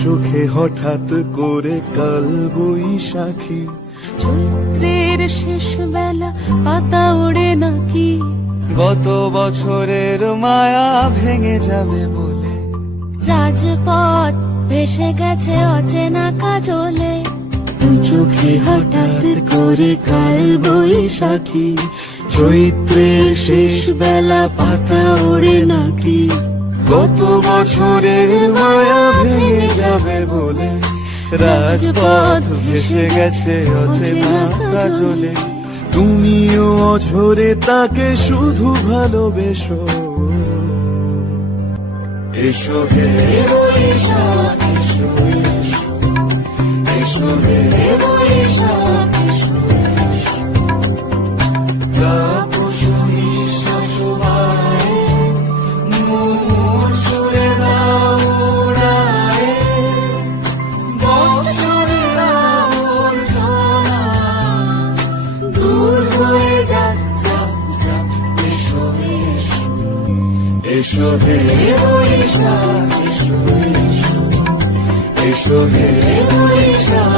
চোখে হঠাৎ করে কাল বৈশাখী, চৈত্রের শেষ বেলা পাতা ওড়ে নাকি, গত বছরের মায়া ভেঙে যাবে বলে, রাজপথ ভেসে গেছে অচেনা কাজলে, দু চোখে হঠাৎ করে কাল বৈশাখী, চৈত্রের শেষ বেলা পাতা ওড়ে নাকি, গত বছরের মায়া ভেঙে যাবে বলে, রাজপথ ভেসে গেছে অচেনা কাজলে। তুমিও অঝরে তাকে শুধু ভালোবেসো, এসো হে বৈশাখ এসো, এসো হে বৈশাখ এসো, তাপসী নিঃশ্বাস বায়ে, মুমুর সুরে দাও উড়ায়ে, বৎসরের আবর্জনা দূর হয়ে যাক যাক যাক, এসো এসো, এসো হে বৈশাখ এসো, এসো হে বৈশাখ।